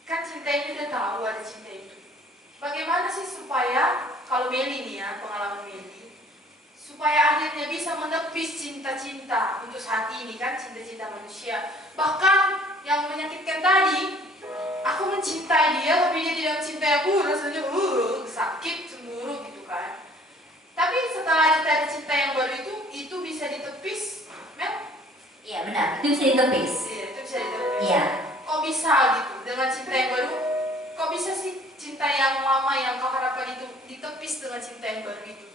kan cinta ini udah tahu ada cinta itu. Bagaimana sih supaya, kalau Meli nih ya, pengalaman Meli, supaya akhirnya bisa menepis cinta-cinta untuk saat ini kan, cinta-cinta manusia. Bahkan yang menyakitkan tadi, aku mencintai dia tapi dia tidak mencintai aku, rasanya sakit, cemburu gitu kan. Tapi setelah ada cinta yang baru itu bisa ditepis, Mel? Iya benar, itu bisa ditepis. Iya, itu bisa ditepis. Iya. Kok bisa gitu, dengan cinta yang baru, kok bisa sih cinta yang lama yang kau harapkan itu ditepis dengan cinta yang baru itu?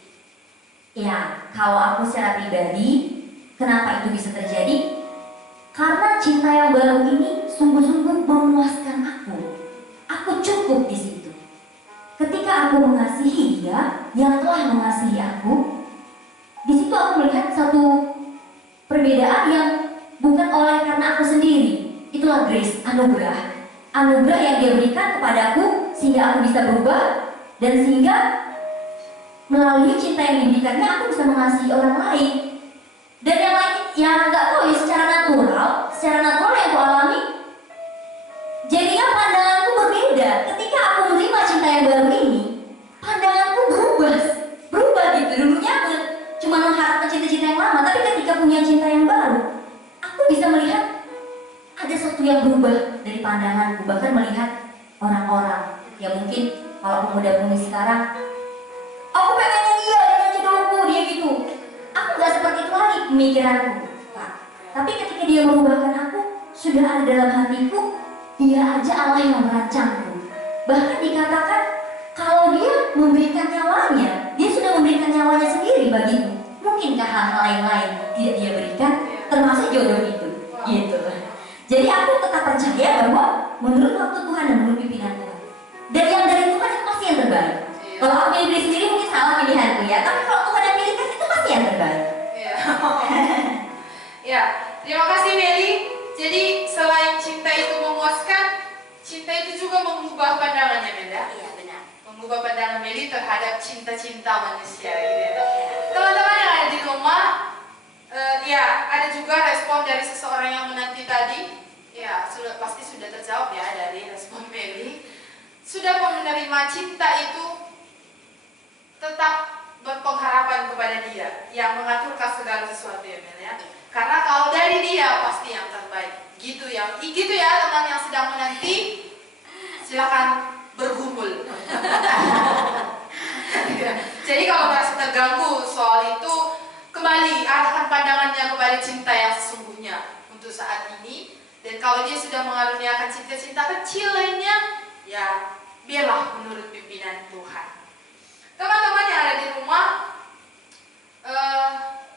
Iya, kalau aku secara pribadi, kenapa itu bisa terjadi? Karena cinta yang baru ini sungguh-sungguh memuaskan aku. Aku cukup di situ. Ketika aku mengasihi Dia yang telah mengasihi aku, di situ aku melihat satu perbedaan yang bukan oleh karena aku sendiri. Itulah grace, anugerah. Anugerah yang Dia berikan kepadaku sehingga aku bisa berubah dan sehingga melalui cinta yang diberikannya aku bisa mengasihi orang lain. Dan yang lain yang nggak tahu ya secara natural yang sesuatu yang berubah dari pandanganku, bahkan melihat orang-orang yang mungkin kalau pemuda-pemudi sekarang, aku pengennya dia dengan jodohku, dia gitu. Aku gak seperti itu lagi pemikiranku, Pak. Tapi ketika dia merubahkan aku, sudah ada dalam hatiku, dia aja Allah yang merancangku. Bahkan dikatakan kalau dia memberikan nyawanya, dia sudah memberikan nyawanya sendiri bagiku. Mungkinkah hal-hal lain-lain tidak dia berikan, termasuk jodoh itu, gitu. Jadi aku tetap percaya bahwa menurut waktu Tuhan dan menurut pimpinan Tuhan, dan yang dari Tuhan itu pasti yang terbaik. Kalau aku pilih sendiri mungkin salah pilihanku ya, tapi kalau Tuhan yang pilihkan itu pasti yang terbaik. Ya, terima kasih Meli. Jadi selain cinta itu memuaskan, cinta itu juga mengubah pandangannya, Meli. Iya benar. Mengubah pandangan Meli terhadap cinta-cinta manusia, gitu ya. Teman-teman yang ada di rumah, ya ada juga respon dari seseorang yang menanti tadi. Ya, pasti sudah terjawab ya dari respon Meli. Sudah menerima cinta itu tetap berpengharapan kepada dia yang mengaturkan segala sesuatu ya Mel ya. Karena kalau dari dia pasti yang terbaik. Gitu ya teman yang sedang menanti, silakan bergumul. Jadi kalau merasa terganggu soal itu, kembali arahkan pandangannya kepada cinta yang sesungguhnya untuk saat ini. Dan kalau dia sudah mengaruniakan cinta-cinta kecil lainnya, ya biarlah menurut pimpinan Tuhan. Teman-teman yang ada di rumah,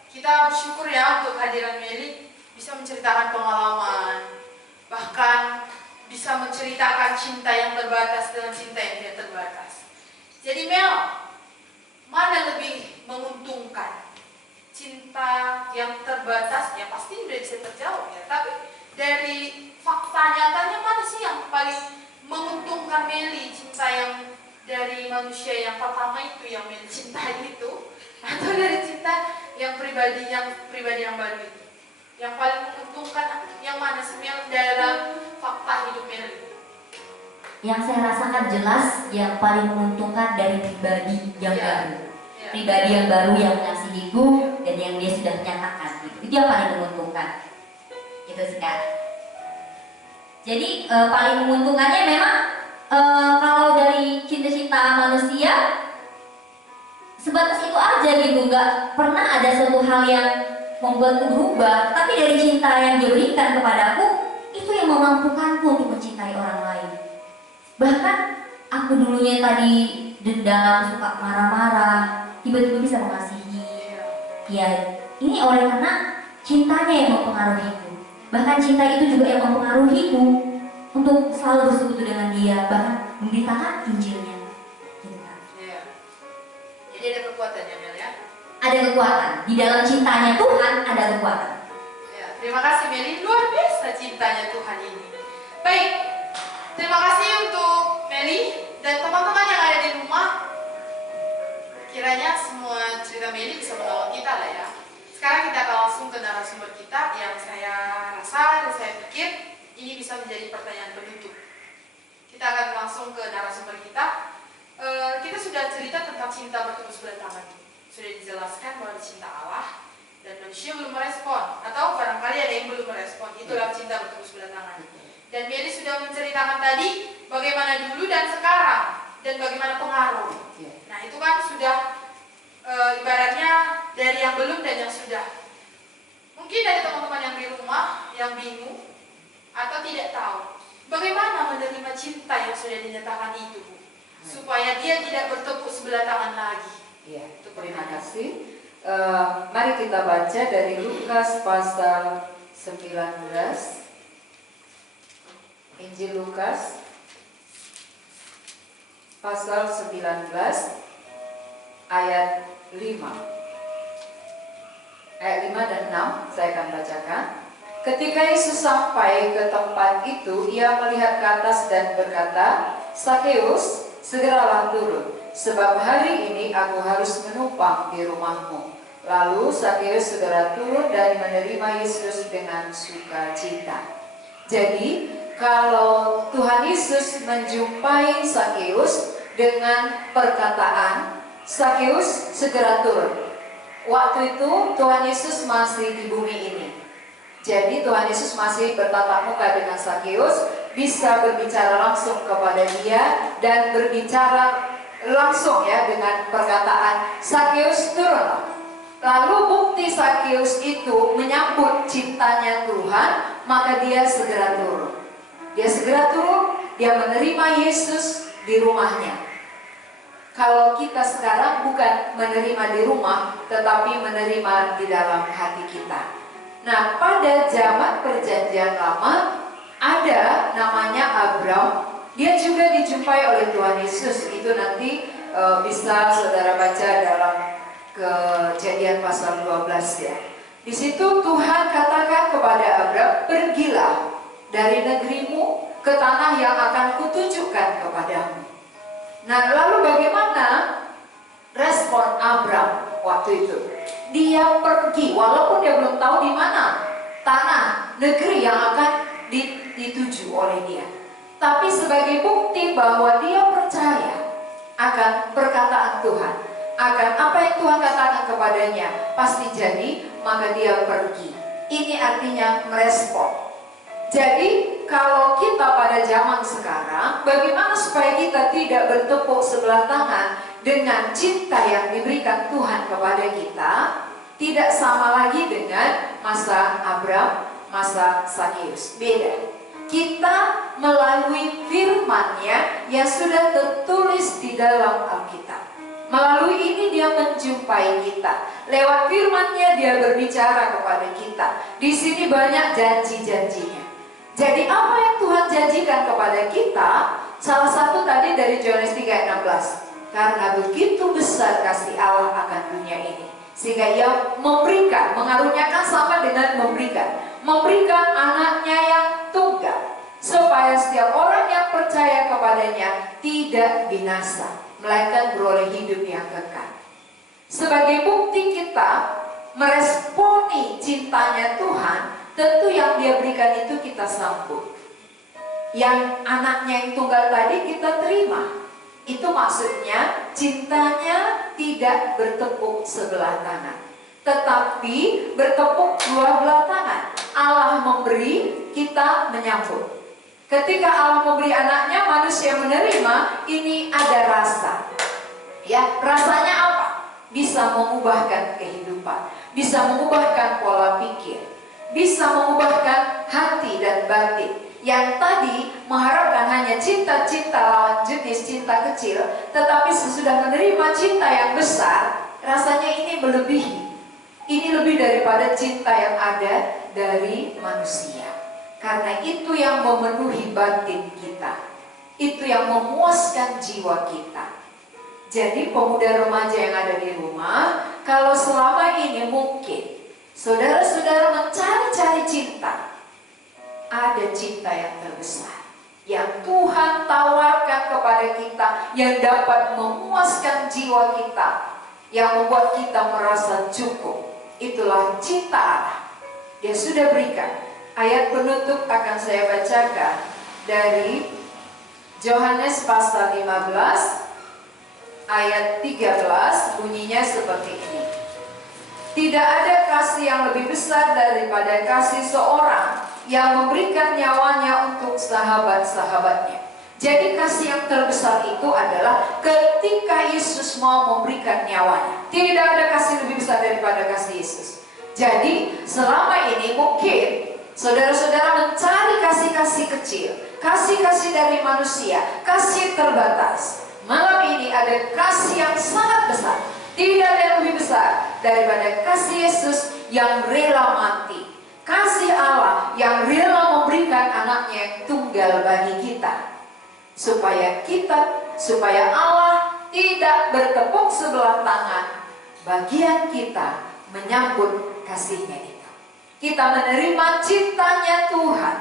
kita bersyukur ya untuk kehadiran Meli, bisa menceritakan pengalaman, bahkan bisa menceritakan cinta yang terbatas dengan cinta yang tidak terbatas. Jadi Mel, mana lebih menguntungkan? Cinta yang terbatas ya pasti sudah bisa terjawab ya, tapi dari fakta nyatanya mana sih yang paling menguntungkan Meli? Cinta yang dari manusia yang pertama itu yang Meli cintai itu, atau dari cinta yang pribadi yang baru itu? Yang paling menguntungkan yang mana sih Mel dalam fakta hidup Meli? Yang saya rasakan jelas yang paling menguntungkan dari pribadi yang baru. Pribadi yang baru yang mengasihiku dan yang dia sudah nyatakan gitu. Itu yang paling menguntungkan. Itu sih Kak. Jadi paling menguntungkannya memang kalau dari cinta-cinta manusia sebatas itu aja gitu, nggak pernah ada suatu hal yang membuatku berubah. Tapi dari cinta yang dia berikan kepadaku, itu yang memampukanku untuk mencintai orang lain. Bahkan aku dulunya tadi dendam, suka marah-marah, tiba-tiba bisa mengasihi. Ya, ini oleh karena cintanya yang mempengaruhiku. Bahkan cinta itu juga yang mempengaruhiku untuk selalu bersekutu dengan dia, bahkan memberitakan Injilnya. Iya. Jadi ada kekuatannya Mel ya? Ada kekuatan di dalam cintanya Tuhan, ada kekuatan. Ya, terima kasih Meli, luar biasa cintanya Tuhan ini. Baik, terima kasih untuk Meli dan teman-teman yang ada di rumah. Kiranya semua cerita Meli bisa menolong kita lah ya. Sekarang kita akan langsung ke narasumber kita yang saya rasa dan saya pikir ini bisa menjadi pertanyaan penutup. Kita akan langsung ke narasumber kita. Kita sudah cerita tentang cinta bertepuk sebelah tangan. Sudah dijelaskan bahwa cinta Allah dan manusia belum merespon, atau barangkali ada yang belum merespon. Itulah cinta bertepuk sebelah tangan. Dan Meli sudah menceritakan tadi bagaimana dulu dan sekarang dan bagaimana pengaruh. Nah itu kan sudah ibaratnya dari yang belum dan yang sudah. Mungkin dari teman-teman yang di rumah yang bingung atau tidak tahu bagaimana menerima cinta yang sudah dinyatakan itu, Bu, supaya dia tidak bertepuk sebelah tangan lagi. Ya, terima kasih. Mari kita baca dari Lukas pasal 19. Injil Lukas pasal 19 ayat 5. Ayat 5 dan 6 saya akan bacakan. Ketika Yesus sampai ke tempat itu, ia melihat ke atas dan berkata, "Sakeus, segeralah turun, sebab hari ini aku harus menumpang di rumahmu." Lalu Sakeus segera turun dan menerima Yesus dengan sukacita. Jadi, kalau Tuhan Yesus menjumpai Sakeus dengan perkataan, "Sakeus, segera turun." Waktu itu Tuhan Yesus masih di bumi ini. Jadi Tuhan Yesus masih bertatap muka dengan Sakeus, bisa berbicara langsung kepada dia dan berbicara langsung ya dengan perkataan, Sakeus turunlah. Lalu bukti Sakeus itu menyambut cintanya Tuhan, maka dia segera turun. Dia segera turun, dia menerima Yesus di rumahnya. Kalau kita sekarang bukan menerima di rumah, tetapi menerima di dalam hati kita. Nah, pada zaman perjanjian lama ada namanya Abram. Dia juga dijumpai oleh Tuhan Yesus. Itu nanti bisa saudara baca dalam Kejadian pasal 12 ya. Di situ Tuhan katakan kepada Abram, pergilah dari negerimu ke tanah yang akan kutunjukkan kepadamu. Nah, lalu bagaimana respon Abram waktu itu? Dia pergi, walaupun dia belum tahu di mana tanah negeri yang akan dituju oleh dia. Tapi sebagai bukti bahwa dia percaya akan perkataan Tuhan, akan apa yang Tuhan katakan kepadanya pasti jadi, maka dia pergi. Ini artinya merespon. Jadi kalau kita pada zaman sekarang, bagaimana supaya kita tidak bertepuk sebelah tangan dengan cinta yang diberikan Tuhan kepada kita? Tidak sama lagi dengan masa Abram, masa Sakeus. Beda. Kita melalui firman-Nya yang sudah tertulis di dalam Alkitab. Melalui ini dia menjumpai kita. Lewat firman-Nya dia berbicara kepada kita. Di sini banyak janji-janjinya. Jadi apa yang Tuhan janjikan kepada kita? Salah satu tadi dari Yohanes 3:16. Karena begitu besar kasih Allah akan dunia ini, sehingga ia memberikan, mengaruniakan sama dengan memberikan anaknya yang tunggal, supaya setiap orang yang percaya kepadanya tidak binasa, melainkan beroleh hidup yang kekal. Sebagai bukti kita meresponi cintanya Tuhan, tentu yang dia berikan itu kita sambut. Yang anaknya yang tunggal tadi kita terima. Itu maksudnya cintanya tidak bertepuk sebelah tangan, tetapi bertepuk dua belah tangan. Allah memberi, kita menyambut. Ketika Allah memberi anaknya, manusia menerima, ini ada rasa. Ya, rasanya apa? Bisa mengubahkan kehidupan, bisa mengubahkan pola pikir, bisa mengubahkan hati dan batin. Yang tadi mengharapkan hanya cinta-cinta lawan jenis cinta kecil, tetapi sesudah menerima cinta yang besar, rasanya ini melebihi. Ini lebih daripada cinta yang ada dari manusia. Karena itu yang memenuhi batin kita, itu yang memuaskan jiwa kita. Jadi pemuda remaja yang ada di rumah, kalau selama ini mungkin saudara-saudara mencari-cari cinta, ada cinta yang terbesar yang Tuhan tawarkan kepada kita, yang dapat memuaskan jiwa kita, yang membuat kita merasa cukup. Itulah cinta Allah. Dia sudah berikan. Ayat penutup akan saya bacakan dari Yohanes pasal 15 ayat 13, bunyinya seperti ini. Tidak ada kasih yang lebih besar daripada kasih seorang yang memberikan nyawanya untuk sahabat-sahabatnya. Jadi kasih yang terbesar itu adalah ketika Yesus mau memberikan nyawanya. Tidak ada kasih lebih besar daripada kasih Yesus. Jadi selama ini mungkin saudara-saudara mencari kasih-kasih kecil, kasih-kasih dari manusia, kasih terbatas. Malam ini ada kasih yang sangat besar. Tidak ada yang lebih besar daripada kasih Yesus yang rela mati. Kasih Allah yang rela memberikan anaknya yang tunggal bagi kita. Supaya Allah tidak bertepuk sebelah tangan. Bagian kita menyambut kasihnya itu. Kita menerima cintanya Tuhan.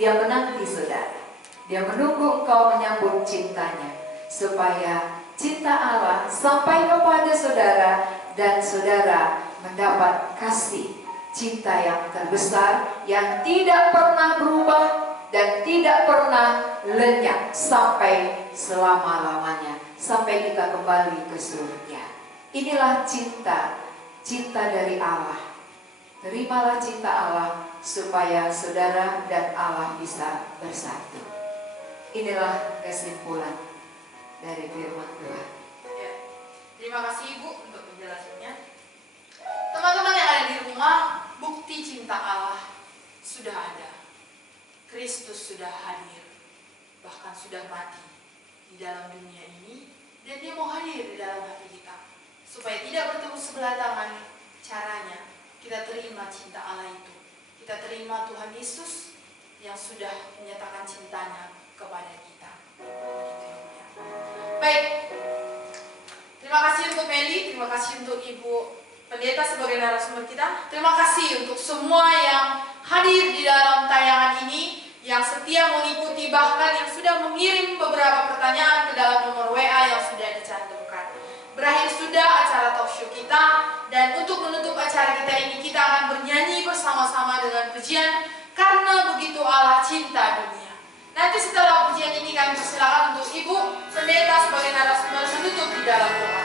Dia menanti saudara. Dia menunggu engkau menyambut cintanya. Supaya cinta Allah sampai kepada saudara, dan saudara mendapat kasih cinta yang terbesar, yang tidak pernah berubah dan tidak pernah lenyap sampai selama-lamanya, sampai kita kembali ke surga. Inilah cinta dari Allah. Terimalah cinta Allah supaya saudara dan Allah bisa bersatu. Inilah kesimpulan dari firman Tuhan. Ya. Terima kasih Ibu untuk penjelasannya. Teman-teman yang ada di rumah, bukti cinta Allah sudah ada. Kristus sudah hadir, bahkan sudah mati di dalam dunia ini, dan Dia mau hadir di dalam hati kita. Supaya tidak bertemu sebelah tangan, caranya kita terima cinta Allah itu. Kita terima Tuhan Yesus yang sudah menyatakan cintanya kepada kita. Baik, terima kasih untuk Meli, terima kasih untuk Ibu Pendeta sebagai narasumber kita. Terima kasih untuk semua yang hadir di dalam tayangan ini, yang setia mengikuti, bahkan yang sudah mengirim beberapa pertanyaan ke dalam nomor WA yang sudah dicantumkan. Berakhir sudah acara talk show kita, dan untuk menutup acara kita ini, kita akan bernyanyi bersama-sama dengan pujian Karena Begitu Allah Cinta Dunia. Nanti setelah pujian ini kami persilakan untuk Ibu Pendeta sebagai narasumber menutup di dalam doa.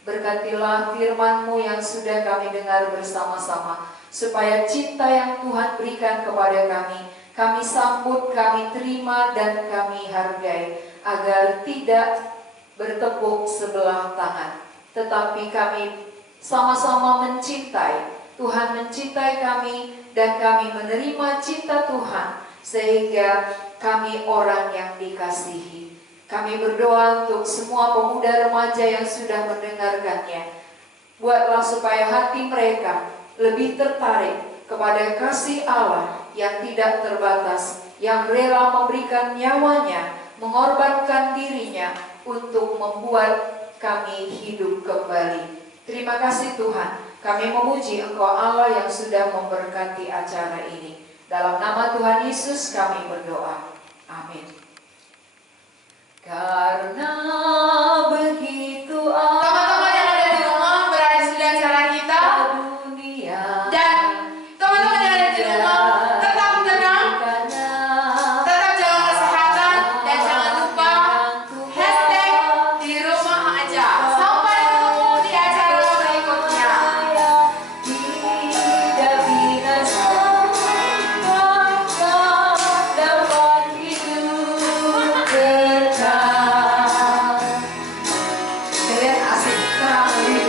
Berkatilah firman-Mu yang sudah kami dengar bersama-sama, supaya cinta yang Tuhan berikan kepada kami sambut, kami terima, dan kami hargai, agar tidak bertepuk sebelah tangan, tetapi kami sama-sama mencintai. Tuhan mencintai kami, dan kami menerima cinta Tuhan, sehingga kami orang yang dikasihi. Kami berdoa untuk semua pemuda remaja yang sudah mendengarkannya. Buatlah supaya hati mereka lebih tertarik kepada kasih Allah yang tidak terbatas, yang rela memberikan nyawanya, mengorbankan dirinya untuk membuat kami hidup kembali. Terima kasih Tuhan, kami memuji Engkau Allah yang sudah memberkati acara ini. Dalam nama Tuhan Yesus kami berdoa. Amin. Karena begitu Teman-teman yang ada di rumah berakhir sudah acara kita, dunia, dan teman-teman yang ada di rumah tetap tenang, tetap jaga kesehatan, dan jangan lupa hashtag di rumah aja. Sampai ketemu di acara berikutnya. tidak binasa, maka dapat hidup kekal. Kalian asik sekali.